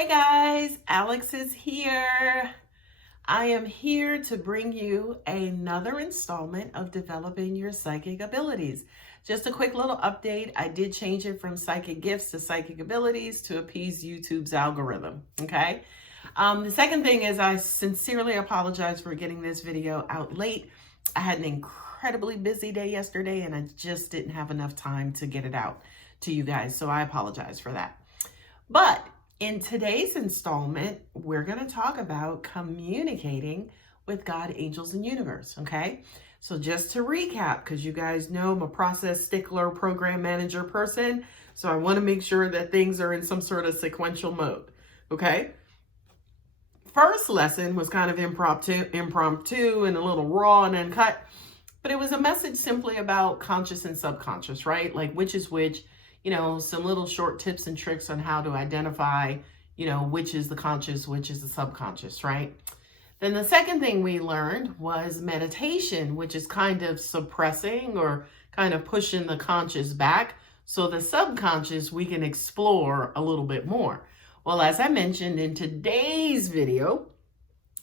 Hey guys, Alex is here. I am here to bring you another installment of Developing Your Psychic Abilities. Just a quick little update. I did change it from psychic gifts to psychic abilities to appease YouTube's algorithm. Okay. The second thing is I sincerely apologize for getting this video out late. I had an incredibly busy day yesterday and I just didn't have enough time to get it out to you guys. So I apologize for that. But in today's installment, we're going to talk about communicating with God, angels, and universe, okay? So just to recap, because you guys know I'm a process stickler, program manager person, so I want to make sure that things are in some sort of sequential mode, okay? First lesson was kind of impromptu and a little raw and uncut, but it was a message simply about conscious and subconscious, right? Like which is which, some little short tips and tricks on how to identify, which is the conscious, which is the subconscious, right? Then the second thing we learned was meditation, which is kind of suppressing or kind of pushing the conscious back. So the subconscious, we can explore a little bit more. Well, as I mentioned in today's video,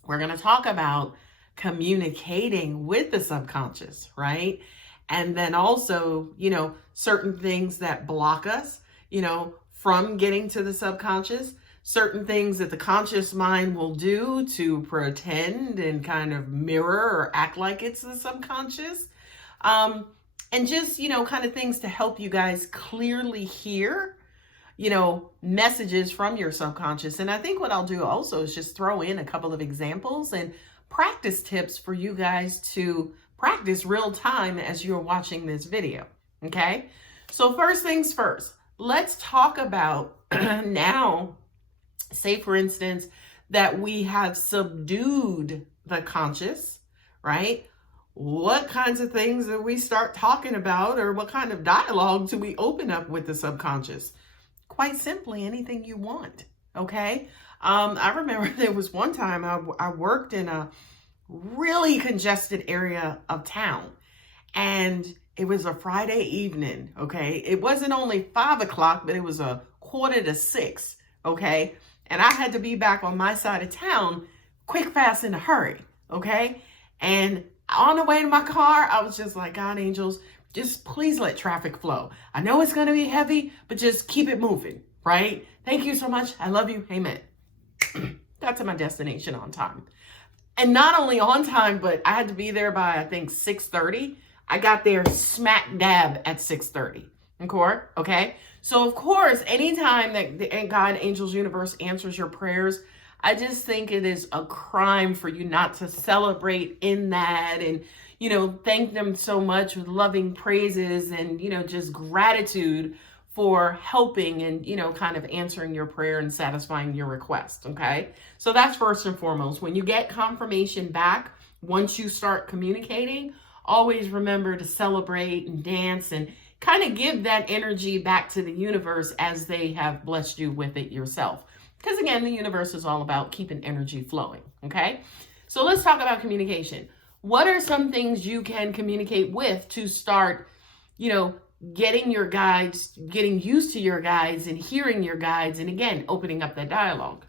we're going to talk about communicating with the subconscious, right? And then also, certain things that block us, from getting to the subconscious, certain things that the conscious mind will do to pretend and kind of mirror or act like it's the subconscious. And just, kind of things to help you guys clearly hear, messages from your subconscious. And I think what I'll do also is just throw in a couple of examples and practice tips for you guys to practice real time as you're watching this video. Okay. So first things first, let's talk about now, say for instance, that we have subdued the conscious, right? What kinds of things do we start talking about, or what kind of dialogue do we open up with the subconscious? Quite simply, anything you want. Okay. I remember there was one time I worked in a really congested area of town, and it was a Friday evening. Okay. It wasn't only 5 o'clock, but it was a 5:45. Okay. And I had to be back on my side of town quick, fast, in a hurry. Okay. And on the way to my car, I was just like, God, angels, just please let traffic flow. I know it's going to be heavy, but just keep it moving. Right. Thank you so much. I love you. Amen. Got to my destination on time. And not only on time, but I had to be there by, I think, 6:30. I got there smack dab at 6:30. Okay? So, of course, anytime that God, angels, universe answers your prayers, I just think it is a crime for you not to celebrate in that and, thank them so much with loving praises and, just gratitude for helping and, kind of answering your prayer and satisfying your request. Okay. So that's first and foremost. When you get confirmation back, once you start communicating, always remember to celebrate and dance and kind of give that energy back to the universe as they have blessed you with it yourself. Because again, the universe is all about keeping energy flowing. Okay. So let's talk about communication. What are some things you can communicate with to start, getting your guides, getting used to your guides and hearing your guides, and again, opening up that dialogue?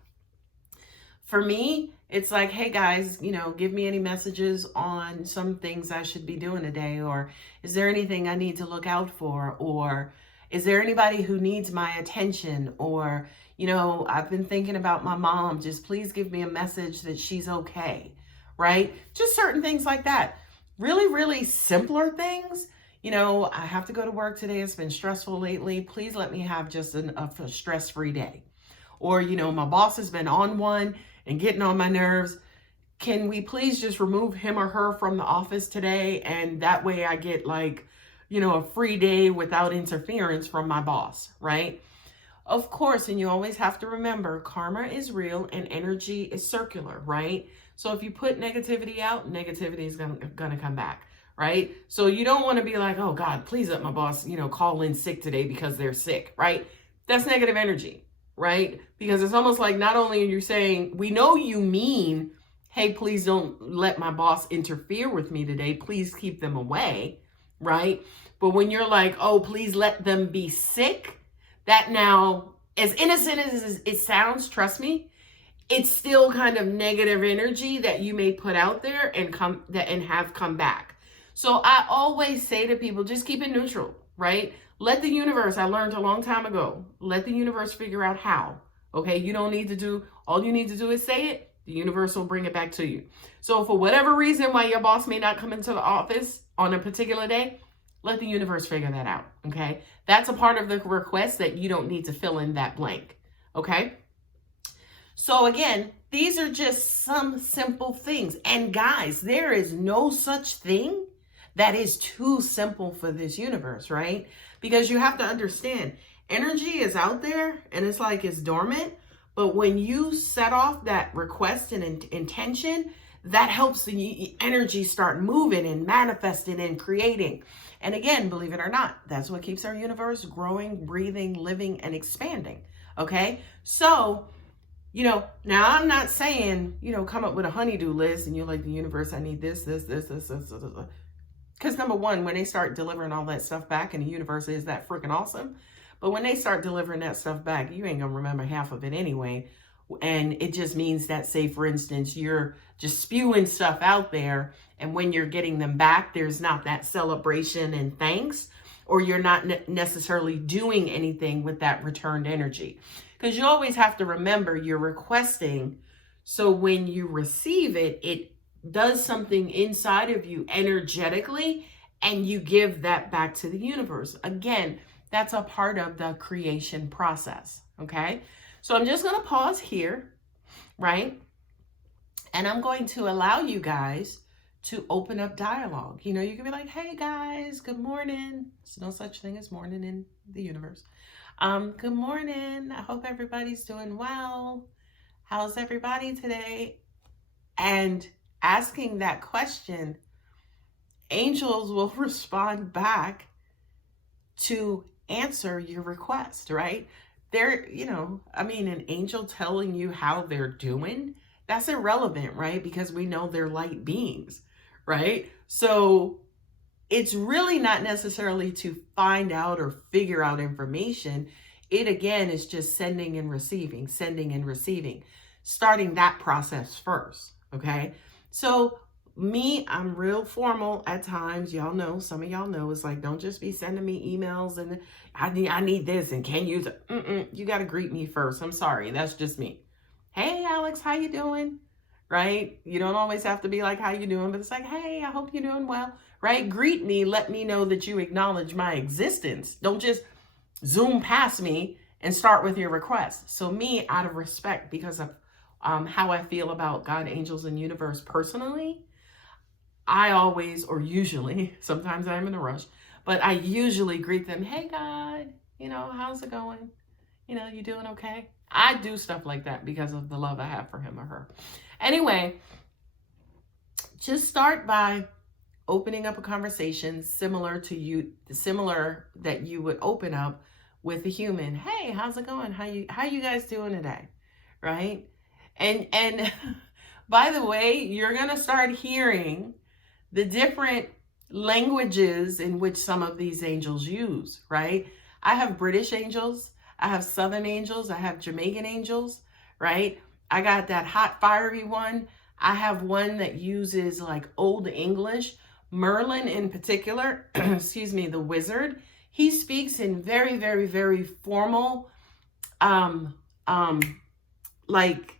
For me, it's like, hey guys, give me any messages on some things I should be doing today, or is there anything I need to look out for, or is there anybody who needs my attention, or, I've been thinking about my mom, just please give me a message that she's okay, right? Just certain things like that. Really, really simpler things. I have to go to work today. It's been stressful lately. Please let me have just a stress-free day. Or, my boss has been on one and getting on my nerves. Can we please just remove him or her from the office today? And that way I get a free day without interference from my boss, right? Of course, and you always have to remember, karma is real and energy is circular, right? So if you put negativity out, negativity is going to come back. Right? So you don't want to be like, oh God, please let my boss, call in sick today because they're sick, right? That's negative energy, right? Because it's almost like not only are you saying, we know you mean, hey, please don't let my boss interfere with me today. Please keep them away, right? But when you're like, oh, please let them be sick, that now as innocent as it sounds, trust me, it's still kind of negative energy that you may put out there and have come back. So I always say to people, just keep it neutral, right? Let the universe, I learned a long time ago, let the universe figure out how. Okay, you don't need to do, all you need to do is say it. The universe will bring it back to you. So for whatever reason why your boss may not come into the office on a particular day, let the universe figure that out, okay? That's a part of the request that you don't need to fill in that blank, okay? So again, these are just some simple things. And guys, there is no such thing that is too simple for this universe, right? Because you have to understand, energy is out there and it's like it's dormant. But when you set off that request and intention, that helps the energy start moving and manifesting and creating. And again, believe it or not, that's what keeps our universe growing, breathing, living, and expanding. Okay? So, now I'm not saying, come up with a honey-do list and you're like, the universe, I need this. Because number one, when they start delivering all that stuff back and the universe is that freaking awesome, but when they start delivering that stuff back, you ain't gonna remember half of it anyway. And it just means that, say, for instance, you're just spewing stuff out there, and when you're getting them back, there's not that celebration and thanks, or you're not necessarily doing anything with that returned energy. Because you always have to remember you're requesting, so when you receive it, it does something inside of you energetically, and you give that back to the universe. Again, that's a part of the creation process, okay? So I'm just gonna pause here, right? And I'm going to allow you guys to open up dialogue. You can be like, hey guys, good morning. There's no such thing as morning in the universe. Good morning. I hope everybody's doing well. How's everybody today? And asking that question, angels will respond back to answer your request, right? An angel telling you how they're doing, that's irrelevant, right? Because we know they're light beings, right? So it's really not necessarily to find out or figure out information. It, again, is just sending and receiving, starting that process first, okay? So me, I'm real formal at times. Y'all know, some of y'all know, it's like, don't just be sending me emails and I need this and can use it. You got to greet me first. I'm sorry. That's just me. Hey, Alex, how you doing? Right? You don't always have to be like, how you doing? But it's like, hey, I hope you're doing well, right? Greet me. Let me know that you acknowledge my existence. Don't just zoom past me and start with your request. So me, out of respect, because of how I feel about God, angels, and universe personally, I always, or usually, sometimes I'm in a rush, but I usually greet them, hey God, how's it going? You doing okay? I do stuff like that because of the love I have for him or her. Anyway, just start by opening up a conversation similar that you would open up with a human. Hey, how's it going? How you guys doing today? Right? And by the way, you're going to start hearing the different languages in which some of these angels use, right? I have British angels, I have Southern angels, I have Jamaican angels, right? I got that hot, fiery one. I have one that uses like Old English. Merlin in particular, excuse me, the wizard, he speaks in very, very, very formal, like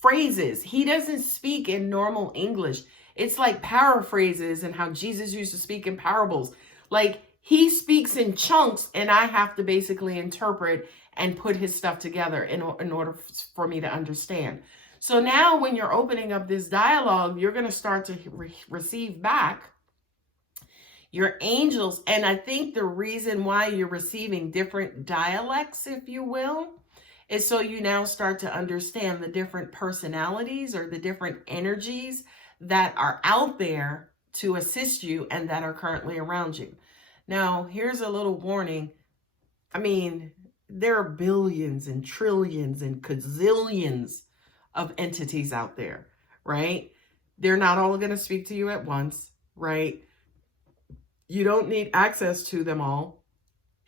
phrases. He doesn't speak in normal English. It's like paraphrases and how Jesus used to speak in parables. Like he speaks in chunks and I have to basically interpret and put his stuff together in order for me to understand. So now when you're opening up this dialogue, you're going to start to receive back your angels. And I think the reason why you're receiving different dialects, if you will, is so you now start to understand the different personalities or the different energies that are out there to assist you and that are currently around you. Now, here's a little warning. There are billions and trillions and gazillions of entities out there, right? They're not all going to speak to you at once, right? You don't need access to them all.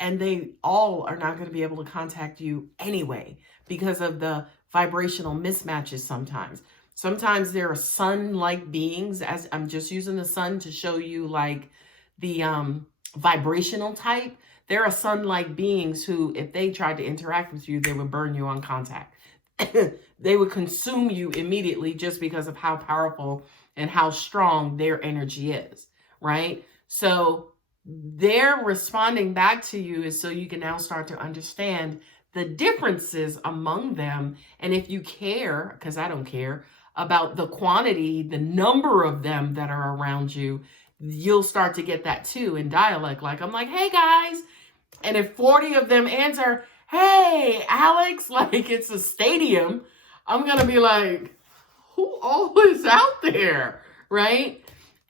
and they all are not going to be able to contact you anyway because of the vibrational mismatches sometimes. Sometimes there are sun-like beings, as I'm just using the sun to show you like the vibrational type. There are sun-like beings who, if they tried to interact with you, they would burn you on contact. They would consume you immediately just because of how powerful and how strong their energy is, right? So their responding back to you is so you can now start to understand the differences among them. And if you care, because I don't care, about the quantity, the number of them that are around you, you'll start to get that too in dialect. Like I'm like, hey guys. And if 40 of them answer, hey, Alex, like it's a stadium, I'm going to be like, who all is out there, right?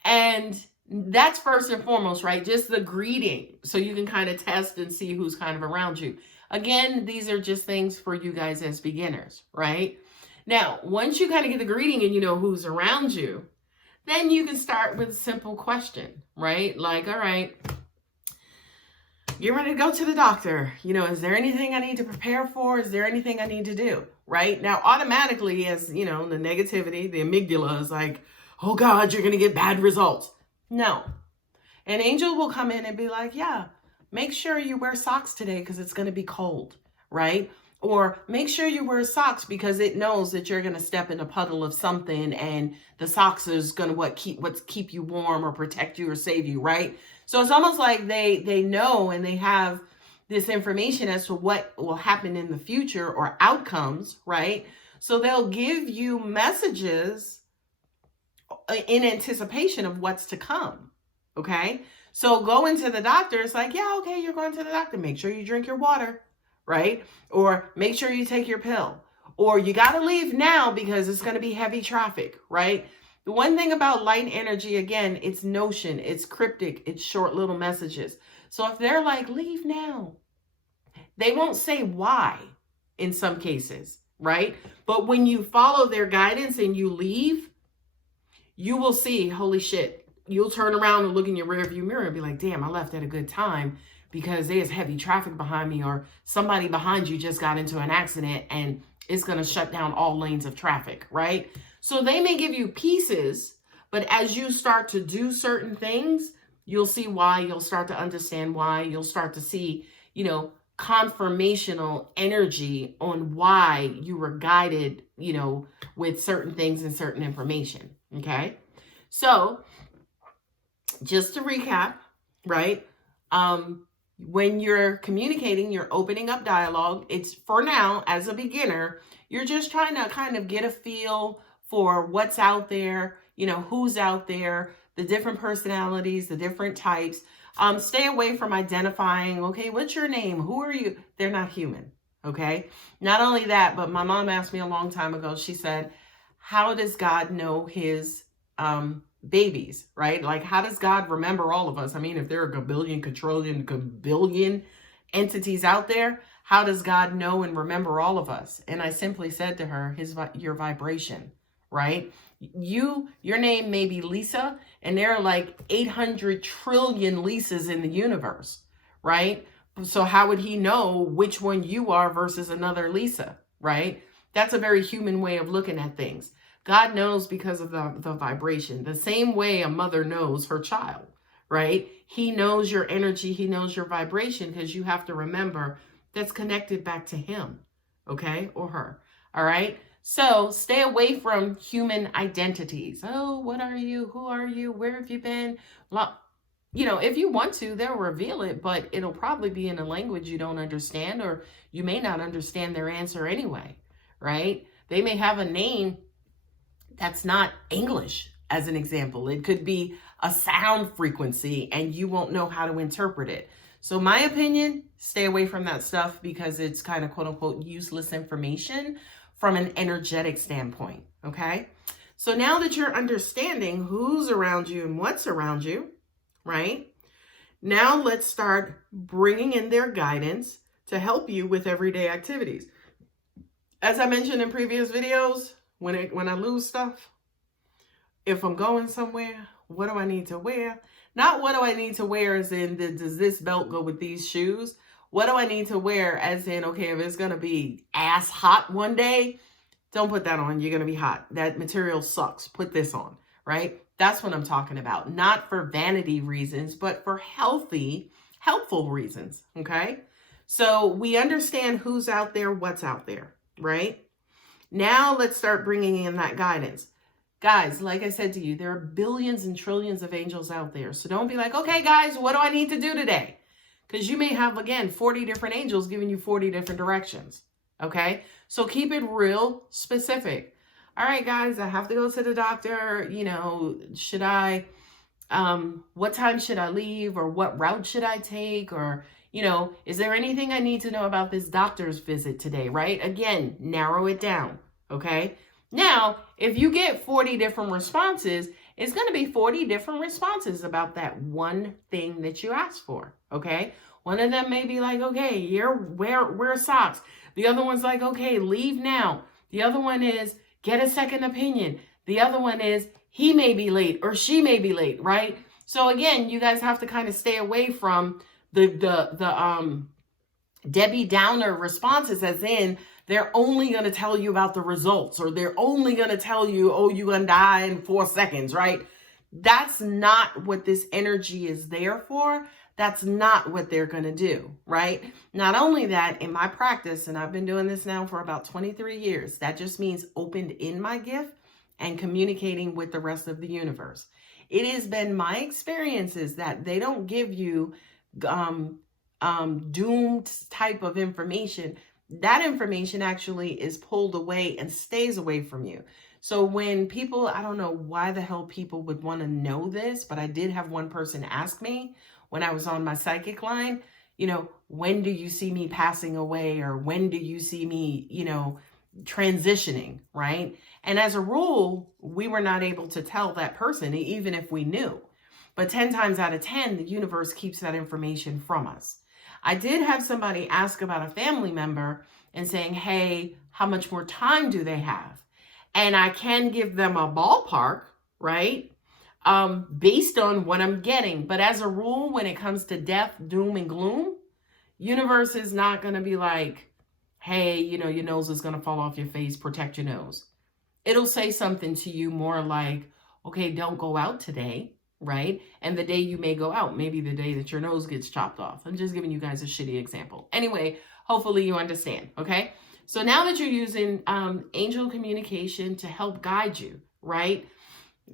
And that's first and foremost, right? Just the greeting. So you can kind of test and see who's kind of around you. Again, these are just things for you guys as beginners, right? Now, once you kind of get the greeting and you know who's around you, then you can start with a simple question, right? Like, all right, you're ready to go to the doctor. You know, is there anything I need to prepare for? Is there anything I need to do? Right? Now, automatically, as you know, the negativity, the amygdala is like, oh God, you're going to get bad results. No. An angel will come in and be like, yeah, make sure you wear socks today because it's going to be cold, right? Or make sure you wear socks because it knows that you're going to step in a puddle of something and the socks is going to keep you warm or protect you or save you, right? So it's almost like they know and they have this information as to what will happen in the future or outcomes, right? So they'll give you messages in anticipation of what's to come, okay? So going to the doctor, it's like, yeah, okay, you're going to the doctor. Make sure you drink your water, right? Or make sure you take your pill. Or you got to leave now because it's going to be heavy traffic, right? The one thing about light energy, again, it's notion, it's cryptic, it's short little messages. So if they're like, leave now, they won't say why in some cases, right? But when you follow their guidance and you leave, you will see, holy shit, you'll turn around and look in your rearview mirror and be like, damn, I left at a good time because there's heavy traffic behind me, or somebody behind you just got into an accident and it's going to shut down all lanes of traffic, right? So they may give you pieces, but as you start to do certain things, you'll see why, you'll start to understand why, you'll start to see, you know, confirmational energy on why you were guided, you know, with certain things and certain information, okay? So just to recap, right? When you're communicating, you're opening up dialogue. It's for now, as a beginner, you're just trying to kind of get a feel for what's out there, you know, who's out there, the different personalities, the different types. Stay away from identifying, okay, what's your name? Who are you? They're not human, okay? Not only that, but my mom asked me a long time ago, she said, how does God know his babies, right? Like, how does God remember all of us? I mean, if there are gabillion entities out there, how does God know and remember all of us? And I simply said to her, your vibration, right? Your name may be Lisa, and there are like 800 trillion Lisas in the universe, right? So how would he know which one you are versus another Lisa, right? That's a very human way of looking at things. God knows because of the vibration, the same way a mother knows her child, right? He knows your energy. He knows your vibration, because you have to remember that's connected back to him, okay, or her, all right? So stay away from human identities. Oh, what are you? Who are you? Where have you been? You know, if you want to, they'll reveal it, but it'll probably be in a language you don't understand, or you may not understand their answer anyway, right? They may have a name that's not English, as an example. It could be a sound frequency and you won't know how to interpret it. So my opinion, stay away from that stuff because it's kind of quote unquote useless information from an energetic standpoint, okay? So now that you're understanding who's around you and what's around you, right? Now let's start bringing in their guidance to help you with everyday activities. As I mentioned in previous videos, when I lose stuff, if I'm going somewhere, what do I need to wear? Not what do I need to wear as in, does this belt go with these shoes? What do I need to wear as in, okay, if it's going to be ass hot one day, don't put that on. You're going to be hot. That material sucks. Put this on, right? That's what I'm talking about. Not for vanity reasons, but for helpful reasons, okay? So we understand who's out there, what's out there, right? Now let's start bringing in that guidance. Guys, like I said to you, there are billions and trillions of angels out there. So don't be like, okay, guys, what do I need to do today? Because you may have, again, 40 different angels giving you 40 different directions. Okay? So keep it real specific. All right, guys, I have to go to the doctor. You know, should I, what time should I leave? Or what route should I take? Or, you know, is there anything I need to know about this doctor's visit today, right? Again, narrow it down. Okay? Now, if you get 40 different responses, it's going to be 40 different responses about that one thing that you asked for, okay? One of them may be like, okay, wear socks. The other one's like, okay, leave now. The other one is, get a second opinion. The other one is, he may be late or she may be late, right? So again, you guys have to kind of stay away from the Debbie Downer responses, as in, they're only going to tell you about the results, or they're only going to tell you, oh, you're going to die in 4 seconds, right? That's not what this energy is there for. That's not what they're going to do, right? Not only that, in my practice, and I've been doing this now for about 23 years, that just means opened in my gift and communicating with the rest of the universe. It has been my experiences that they don't give you doomed type of information. That information actually is pulled away and stays away from you. So when people, I don't know why the hell people would want to know this, but I did have one person ask me when I was on my psychic line, you know, when do you see me passing away? Or when do you see me, you know, transitioning, right? And as a rule, we were not able to tell that person, even if we knew. But 10 times out of 10, the universe keeps that information from us. I did have somebody ask about a family member and saying, hey, how much more time do they have? And I can give them a ballpark, right? Based on what I'm getting. But as a rule, when it comes to death, doom, and gloom, universe is not going to be like, hey, you know, your nose is going to fall off your face, protect your nose. It'll say something to you more like, okay, don't go out today. Right? And the day you may go out, maybe the day that your nose gets chopped off. I'm just giving you guys a shitty example. Anyway, hopefully you understand. Okay. So now that you're using angel communication to help guide you, right?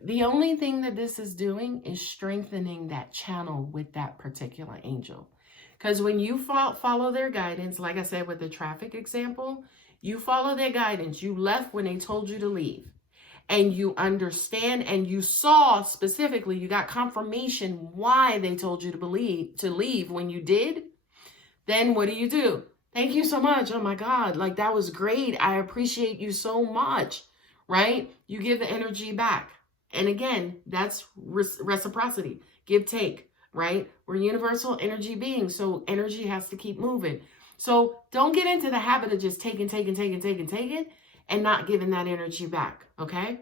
The only thing that this is doing is strengthening that channel with that particular angel. Because when you follow their guidance, like I said with the traffic example, you follow their guidance. You left when they told you to leave. And you understand and you saw specifically, you got confirmation why they told you to leave when you did. Then what do? Thank you so much. Oh my God, like that was great. I appreciate you so much, right? You give the energy back. And again, that's reciprocity, give, take, right? We're universal energy beings, so energy has to keep moving. So don't get into the habit of just taking, and not giving that energy back, okay?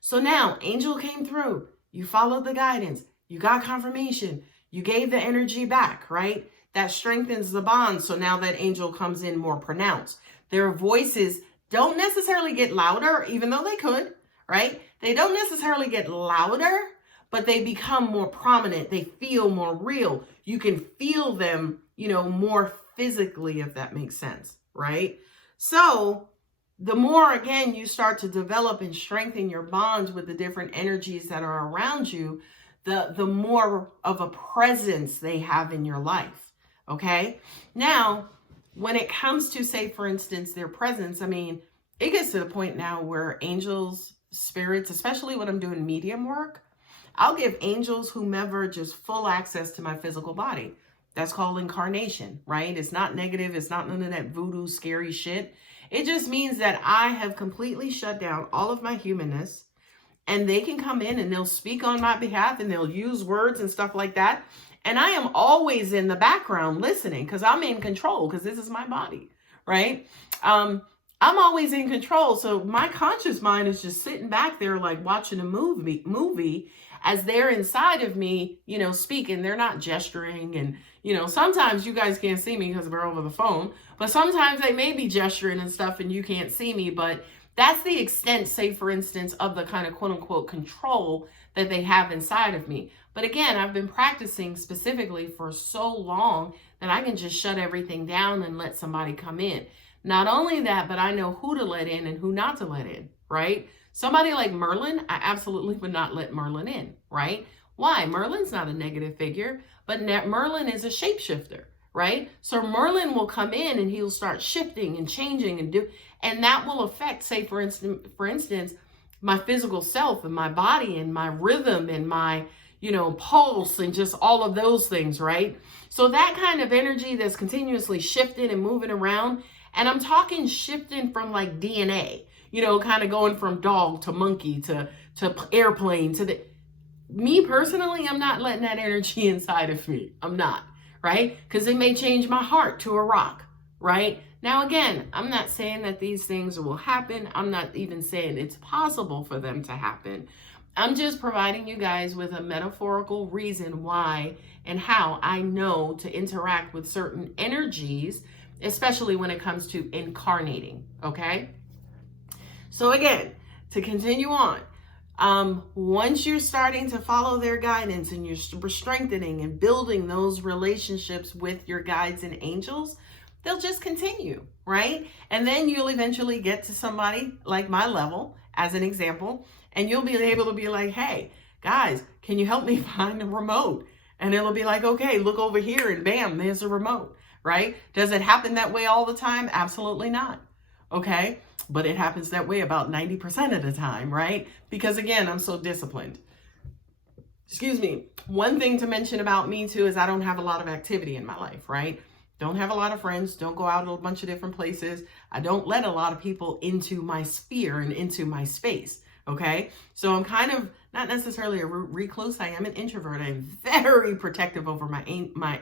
So now, angel came through. You followed the guidance. You got confirmation. You gave the energy back, right? That strengthens the bond. So now that angel comes in more pronounced. Their voices don't necessarily get louder, even though they could, right? They don't necessarily get louder, but they become more prominent. They feel more real. You can feel them, you know, more physically, if that makes sense, right? So the more, again, you start to develop and strengthen your bonds with the different energies that are around you, the more of a presence they have in your life, okay? Now, when it comes to, say, for instance, their presence, I mean, it gets to the point now where angels, spirits, especially when I'm doing medium work, I'll give angels, whomever, just full access to my physical body. That's called incarnation, right? It's not negative. It's not none of that voodoo, scary shit. It just means that I have completely shut down all of my humanness, and they can come in and they'll speak on my behalf and they'll use words and stuff like that. And I am always in the background listening because I'm in control because this is my body, right? I'm always in control. So my conscious mind is just sitting back there like watching a movie as they're inside of me, speaking. They're not gesturing. And, sometimes you guys can't see me because we're over the phone, but sometimes they may be gesturing and stuff and you can't see me. But that's the extent, say, for instance, of the kind of quote unquote control that they have inside of me. But again, I've been practicing specifically for so long that I can just shut everything down and let somebody come in. Not only that, but I know who to let in and who not to let in, right? Somebody like Merlin, I absolutely would not let Merlin in, right? Why? Merlin's not a negative figure, but Merlin is a shapeshifter, right? So Merlin will come in and he'll start shifting and changing and that will affect, say, for instance, my physical self and my body and my rhythm and my, pulse and just all of those things, right? So that kind of energy that's continuously shifting and moving around. And I'm talking shifting from like DNA, kind of going from dog to monkey to airplane to me personally, I'm not letting that energy inside of me. I'm not, right? Because it may change my heart to a rock, right? Now, again, I'm not saying that these things will happen. I'm not even saying it's possible for them to happen. I'm just providing you guys with a metaphorical reason why and how I know to interact with certain energies, especially when it comes to incarnating, okay? So again, to continue on, once you're starting to follow their guidance and you're strengthening and building those relationships with your guides and angels, they'll just continue, right? And then you'll eventually get to somebody like my level, as an example, and you'll be able to be like, hey, guys, can you help me find a remote? And it'll be like, okay, look over here and bam, there's a remote, right? Does it happen that way all the time? Absolutely not. Okay. But it happens that way about 90% of the time, right? Because again, I'm so disciplined. Excuse me. One thing to mention about me too is I don't have a lot of activity in my life, right? Don't have a lot of friends. Don't go out to a bunch of different places. I don't let a lot of people into my sphere and into my space. Okay. So I'm kind of not necessarily a recluse. I am an introvert. I'm very protective over my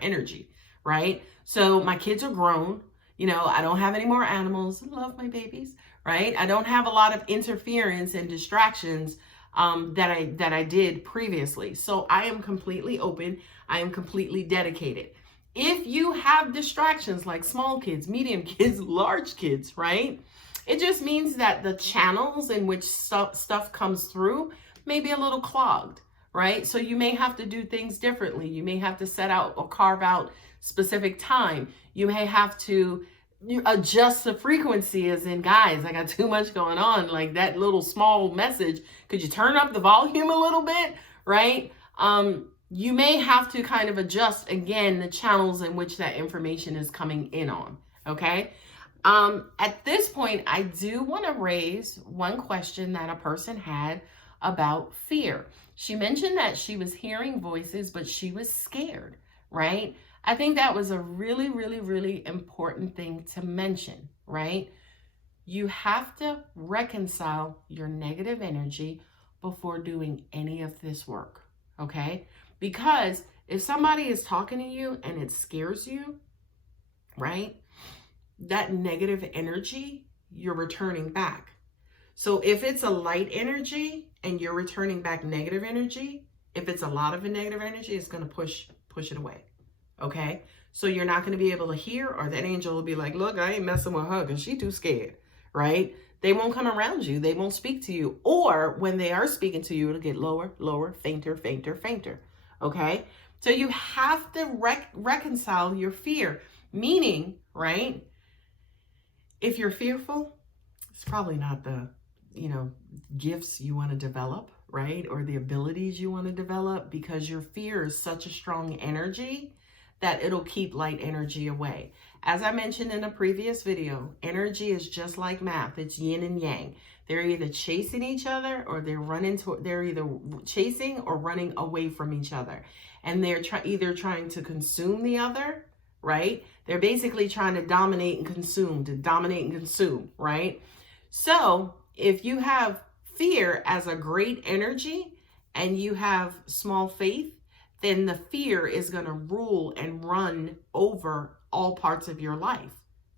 energy, right? So my kids are grown. I don't have any more animals. I love my babies, right? I don't have a lot of interference and distractions that I did previously. So I am completely open. I am completely dedicated. If you have distractions like small kids, medium kids, large kids, right? It just means that the channels in which stuff comes through may be a little clogged, right? So you may have to do things differently. You may have to set out or carve out specific time. You may have to adjust the frequency, as in, guys, I got too much going on. Like that little small message, could you turn up the volume a little bit, right? You may have to kind of adjust, again, the channels in which that information is coming in on, okay? At this point, I do want to raise one question that a person had about fear. She mentioned that she was hearing voices, but she was scared, right? I think that was a really, really, really important thing to mention, right? You have to reconcile your negative energy before doing any of this work, okay? Because if somebody is talking to you and it scares you, right? That negative energy, you're returning back. So if it's a light energy and you're returning back negative energy, if it's a lot of a negative energy, it's going to push it away. Okay. So you're not going to be able to hear, or that angel will be like, look, I ain't messing with her because she too scared, right? They won't come around you. They won't speak to you. Or when they are speaking to you, it'll get lower, lower, fainter, fainter, fainter. Okay. So you have to reconcile your fear, meaning, right? If you're fearful, it's probably not the, gifts you want to develop, right? Or the abilities you want to develop, because your fear is such a strong energy that it'll keep light energy away. As I mentioned in a previous video, energy is just like math. It's yin and yang. They're either chasing each other or they're either chasing or running away from each other. And they're either trying to consume the other, right? They're basically trying to dominate and consume, right? So if you have fear as a great energy and you have small faith, then the fear is going to rule and run over all parts of your life,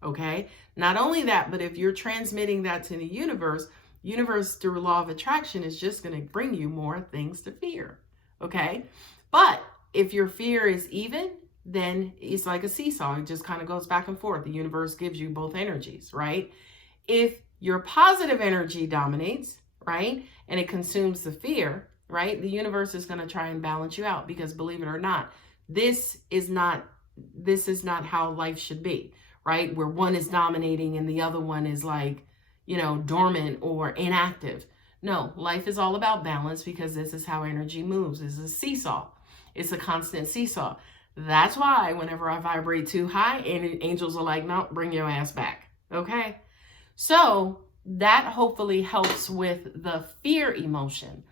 Okay. Not only that, but if you're transmitting that to the universe through law of attraction is just going to bring you more things to fear. Okay. But if your fear is even, then it's like a seesaw. It just kind of goes back and forth. The universe gives you both energies, right? If your positive energy dominates, right, and it consumes the fear, right, the universe is going to try and balance you out, because believe it or not, this is not how life should be, right? Where one is dominating and the other one is like, dormant or inactive. No, life is all about balance, because this is how energy moves. This is a seesaw. It's a constant seesaw. That's why whenever I vibrate too high, angels are like, no, bring your ass back. Okay. So that hopefully helps with the fear emotion.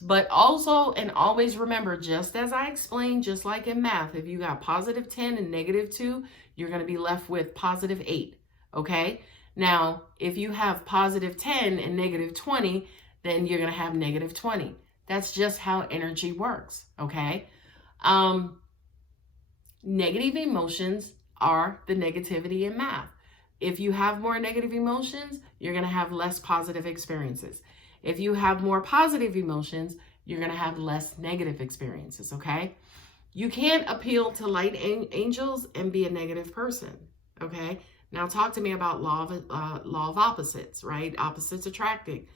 But also, and always remember, just as I explained, just like in math, if you got positive 10 and negative 2, you're going to be left with positive 8. Okay. Now, if you have positive 10 and negative 20, then you're going to have negative 20. That's just how energy works. Okay. Negative emotions are the negativity in math. If you have more negative emotions, you're going to have less positive experiences. If you have more positive emotions, you're going to have less negative experiences, okay? You can't appeal to light angels and be a negative person, okay? Now talk to me about law of opposites, right? Opposites attracting.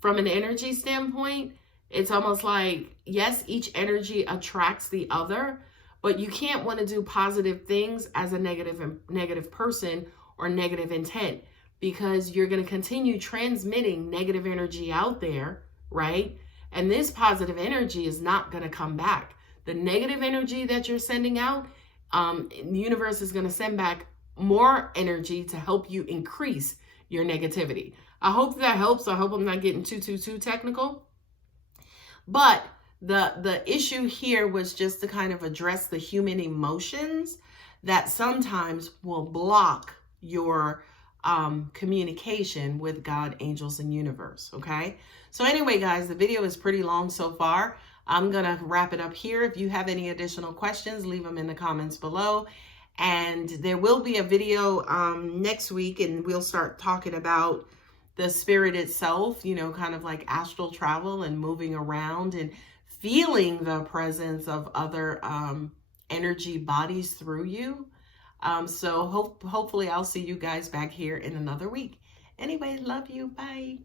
From an energy standpoint, it's almost like, yes, each energy attracts the other, but you can't want to do positive things as a negative person or negative intent, because you're going to continue transmitting negative energy out there, right? And this positive energy is not going to come back. The negative energy that you're sending out, the universe is going to send back more energy to help you increase your negativity. I hope that helps. I hope I'm not getting too technical. But the issue here was just to kind of address the human emotions that sometimes will block your communication with God, angels, and universe. Okay. So anyway, guys, the video is pretty long so far. I'm going to wrap it up here. If you have any additional questions, leave them in the comments below. And there will be a video next week, and we'll start talking about the spirit itself, kind of like astral travel and moving around and feeling the presence of other energy bodies through you. So hopefully I'll see you guys back here in another week. Anyway, love you. Bye.